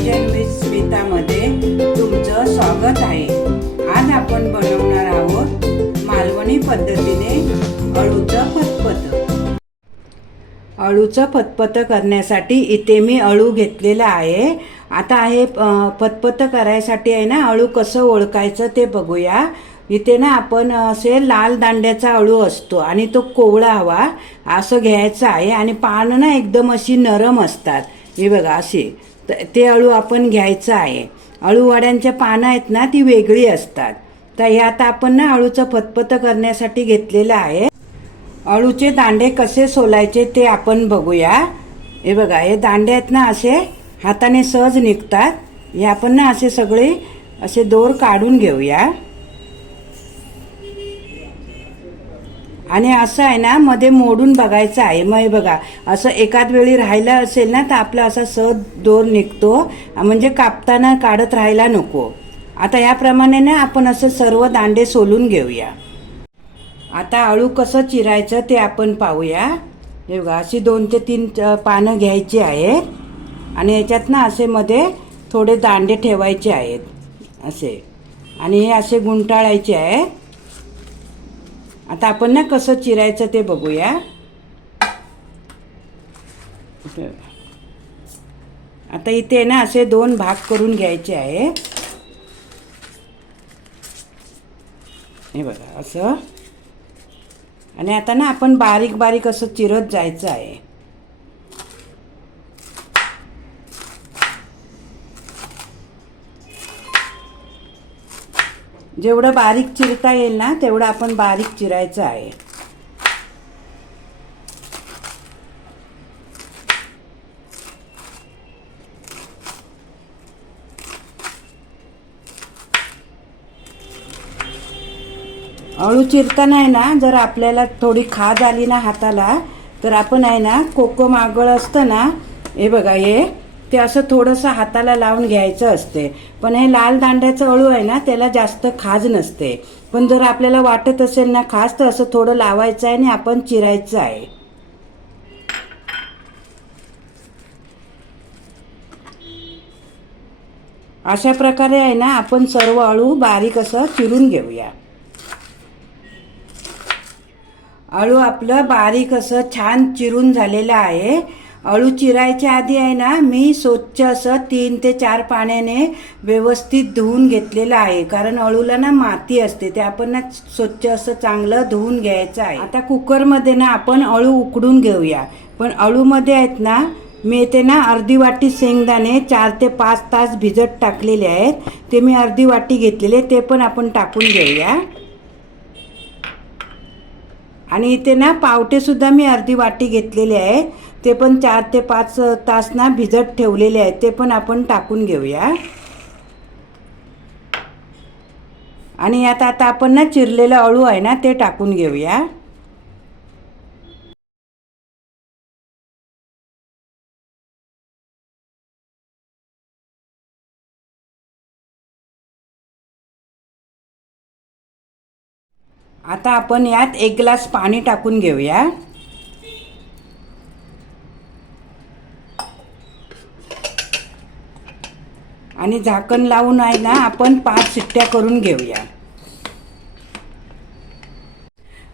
भोजन विथ स्मितामध्ये तुमचं स्वागत आहे. आज आपण बनवणार आहोत मालवणी पद्धतीने अळूचं फतफत अळूचं फतफत करण्यासाठी इथे मी अळू घेतलेला आहे. आता हे अ, करायसाठी आहे ना अळू कसं ओळखायचं ते बघूया. इथे ना आपण असे लाल दांड्याचा अळू असतो आणि तो कोवळा हवा असं घ्यायचं आहे. आणि पानं ना एकदम अशी नरम असतात. हे बघा अशी. तर ते अळू आपण घ्यायचं आहे. अळूवड्यांच्या पानं आहेत ना ती वेगळी असतात. तर हे आता आपण ना अळूचं फतफत करण्यासाठी घेतलेलं आहे. अळूचे दांडे कसे सोलायचे ते आपण बघूया. हे बघा हे दांडे आहेत ना असे हाताने सहज निघतात. हे आपण ना असे सगळे असे दोर काढून घेऊया. आणि असं आहे ना मध्ये मोडून बघायचं आहे. मग बघा असं एकाच वेळी राहिलं असेल ना तर आपला असा सहज दोर निघतो. म्हणजे कापताना काढत राहायला नको. आता याप्रमाणे ना आपण असं सर्व दांडे सोलून घेऊया. आता अळू कसं चिरायचं ते आपण पाहूया. हे बघा अशी दोन ते तीन पानं घ्यायची आहेत. आणि याच्यात ना असे मध्ये थोडे दांडे ठेवायचे आहेत. असे. आणि हे असे गुंटाळायचे आहेत. आता आपण ना कसं चिरायचं ते बघूया. आता इथे ना असे दोन भाग करून घ्यायचे आहे. हे बघा असं. आणि आता ना आपण बारीक बारीक असं चिरत जायचं आहे. जेवढं बारीक चिरता येईल ना तेवढं आपण बारीक चिरायचं आहे. अळू चिरताना आहे ना जर आपल्याला थोडी खाज आली ना हाताला तर आपण आहे ना कोको मागळ असतं ना हे बघा हे ते असं थोडंसं हाताला लावून घ्यायचं असते. पण हे लाल दांड्याचं अळू आहे ना त्याला जास्त खाज नसते. पण जर आपल्याला वाटत असेल ना खास तर असं थोडं लावायचं आहे आणि आपण चिरायचं आहे. अशा प्रकारे आहे ना आपण सर्व अळू बारीक असं चिरून घेऊया. अळू आपलं बारीक असं छान चिरून झालेलं आहे. अळू चिरायच्या आधी आहे ना मी स्वच्छ असं तीन ते चार पाण्याने व्यवस्थित धुवून घेतलेलं आहे. कारण अळूला ना माती असते ते आपण ना स्वच्छ असं चांगलं धुवून घ्यायचं आहे. आता कुकरमध्ये ना आपण अळू उकडून घेऊया. पण अळूमध्ये आहेत ना मी ते ना अर्धी वाटी शेंगदाणे चार ते पाच तास भिजत टाकलेले आहेत. ते मी अर्धी वाटी घेतलेले ते पण आपण टाकून घेऊया. आणि इथे ना पावटेसुद्धा मी अर्धी वाटी घेतलेले आहे. ते पण चार ते पाच तास ना भिजत ठेवलेले आहेत. ते पण आपण टाकून घेऊया. आणि यात आता आपण ना चिरलेलं अळू आहे ना ते टाकून घेऊया. आता आपण यात एक ग्लास पाणी टाकून घेऊया. आणि झाकण लावून आहे ना आपण पाच शिट्ट्या करून घेऊया.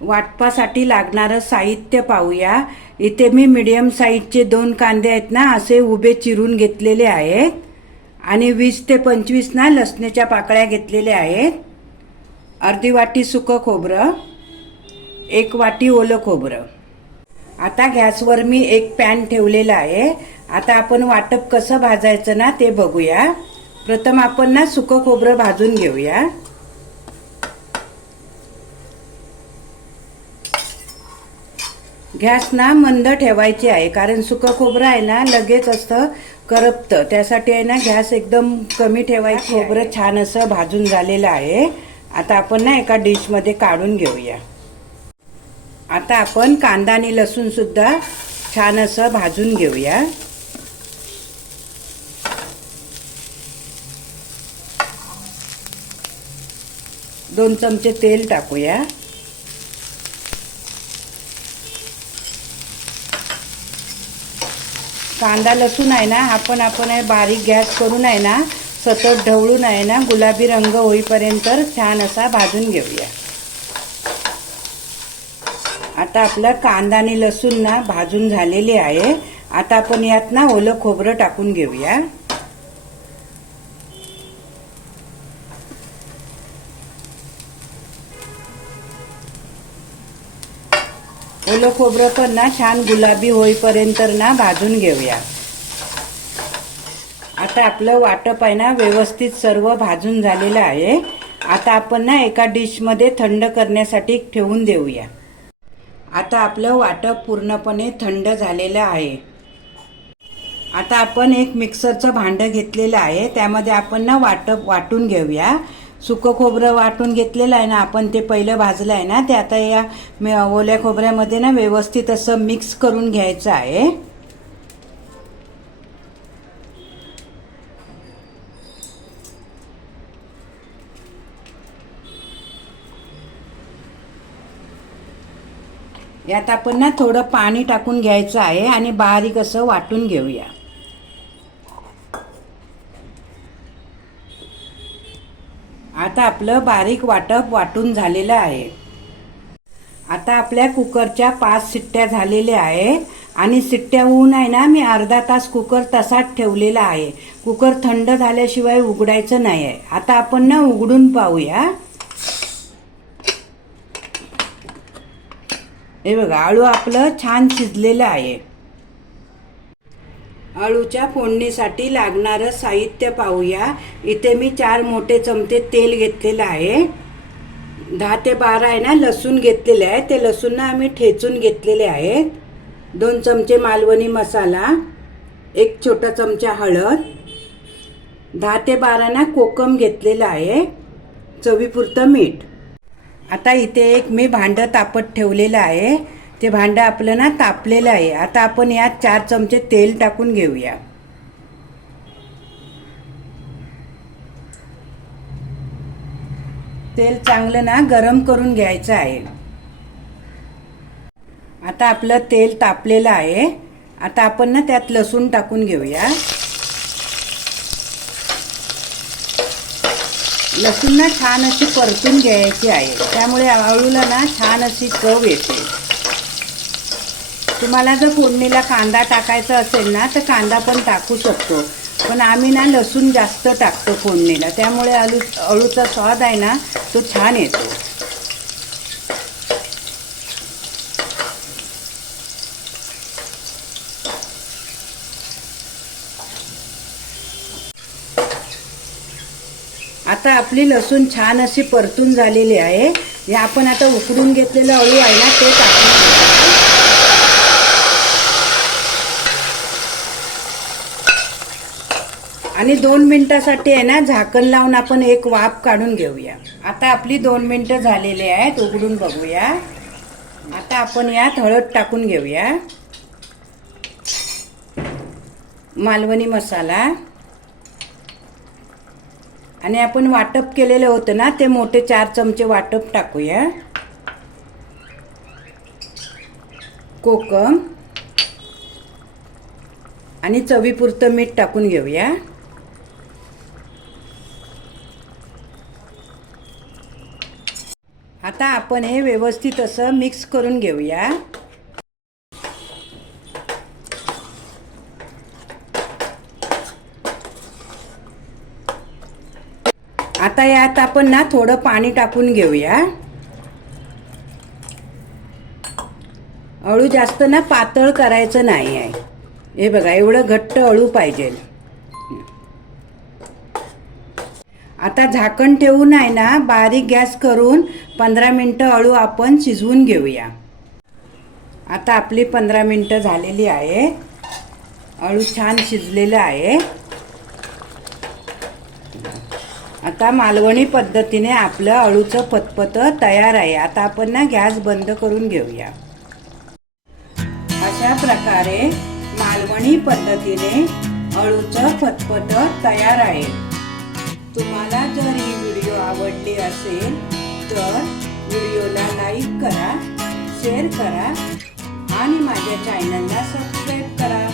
वाटपासाठी लागणारं साहित्य पाहूया. इथे मी मीडियम साईजचे दोन कांदे आहेत ना असे उभे चिरून घेतलेले आहेत. आणि वीस ते पंचवीस ना लसणीच्या पाकळ्या घेतलेल्या आहेत. अर्धी वाटी सुकं खोबरं एक वाटी ओलं खोबरं. आता गॅसवर मी एक पॅन ठेवलेला आहे. आता आपण वाटप कसं भाजायचं ना ते बघूया. प्रथम आपण ना सुकं खोबरं भाजून घेऊया. गॅस ना मंद ठेवायची आहे कारण सुकं खोबरं आहे ना लगेच असतं करपतं. त्यासाठी आहे ना गॅस एकदम कमी ठेवायची खोबरं छान असं भाजून झालेलं आहे. आता आपण ना एका डिशमध्ये काढून घेऊया. आता आपण कांदा आणि लसूण सुद्धा छान असं भाजून घेऊया. दोन चमचे तेल टाकूया. कांदा लसूण आहे ना आपण आपण बारीक गॅस करून आहे ना सतत ढवळून आहे ना गुलाबी रंग होईपर्यंत छान असा भाजून घेऊया. आता आपला कांदा आणि लसूण ना भाजून झालेले आहे. आता आपण यात ना ओलं खोबरं टाकून घेऊया. ओलं खोबरं पण ना छान गुलाबी होईपर्यंत ना भाजून घेऊया. आता आपलं वाटप आहे ना व्यवस्थित सर्व भाजून झालेलं आहे. आता आपण ना एका डिशमध्ये थंड करण्यासाठी ठेवून देऊया. आता आपलं वाटप पूर्णपणे थंड झालेलं आहे. आता आपण एक मिक्सरचं भांडं घेतलेलं आहे. त्यामध्ये आपण ना वाटप वाटून घेऊया. सुकं खोबरं वाटून घेतलेलं आहे ना आपण ते पहिलं भाजलं आहे ना ते आता या ओल्या खोबऱ्यामध्ये ना व्यवस्थित असं मिक्स करून घ्यायचं आहे. यात आपण ना थोडं पाणी टाकून घ्यायचं आहे आणि बारीक असं वाटून घेऊया. आता आपलं बारीक वाटप वाटून झालेलं आहे. आता आपल्या कुकरच्या पाच शिट्ट्या झालेल्या आहेत आणि शिट्ट्या होऊन आहे ना मी अर्धा तास कुकर तसाच ठेवलेला आहे. कुकर थंड झाल्याशिवाय उघडायचं नाही आहे. आता आपण ना उघडून पाहूया. हे बघा आळू आपलं छान शिजलेलं आहे. आळूच्या फोडणीसाठी लागणारं साहित्य पाहूया. इथे मी चार मोठे चमचे तेल घेतलेलं आहे. दहा ते बारा आहे ना लसूण घेतलेले आहे. ते लसूण ना आम्ही ठेचून घेतलेले आहेत दोन चमचे मालवणी मसाला एक छोटा चमचा हळद दहा ते बारा ना कोकम घेतलेलं आहे. चवीपुरतं मीठ. आता इथे एक मी भांडं तापत ठेवलेलं आहे. ते भांडं आपलं ना तापलेलं आहे. आता आपण यात चार चमचे तेल टाकून घेऊया. तेल चांगलं ना गरम करून घ्यायचं आहे. आता आपलं तेल तापलेलं आहे. आता आपण ना त्यात लसूण टाकून घेऊया. लसूण ना छान अशी परतून घ्यायची आहे. त्यामुळे आळूला ना छान अशी चव येते. तुम्हाला जर फोडणीला कांदा टाकायचा असेल ना तर कांदा पण टाकू शकतो. पण आम्ही ना लसूण जास्त टाकतो फोडणीला. त्यामुळे आलू अळूचा स्वाद आहे ना तो छान येतो. आता आपली लसूण छान अशी परतून झालेली आहे. हे आपण आता उकडून घेतलेलं अळू आहे ना ते टाकून आणि दोन मिनिटासाठी आहे ना झाकण लावून आपण एक वाफ काढून घेऊया. आता आपली दोन मिनटं झालेली आहेत उघडून बघूया. आता आपण यात हळद टाकून घेऊया. मालवणी मसाला. आणि आपण वाटप केलेलं होतं ना ते मोठे चार चमचे वाटप टाकूया. कोकम आणि चवीपुरतं मीठ टाकून घेऊया. आता आपण हे व्यवस्थित असं मिक्स करून घेऊया. आता यात आपण ना थोडं पाणी टाकून घेऊया. अळू जास्त ना पातळ करायचं नाही आहे. हे बघा एवढं घट्ट अळू पाहिजे. आता झाकण ठेवून आहे ना बारीक गॅस करून पंधरा मिनटं अळू आपण शिजवून घेऊया. आता आपली पंधरा मिनटं झालेली आहे. अळू छान शिजलेलं आहे. आता मालवणी पद्धतीने आपलं अळूचं पतपत तयार आहे. आता आपण ना गॅस बंद करून घेऊया. अशा प्रकारे मालवणी पद्धतीने अळूचं फतफत तयार आहे. तुम्हाला जर ही व्हिडिओ आवडली असेल तर व्हिडिओला लाईक करा शेअर करा आणि माझ्या चॅनलला सबस्क्राईब करा.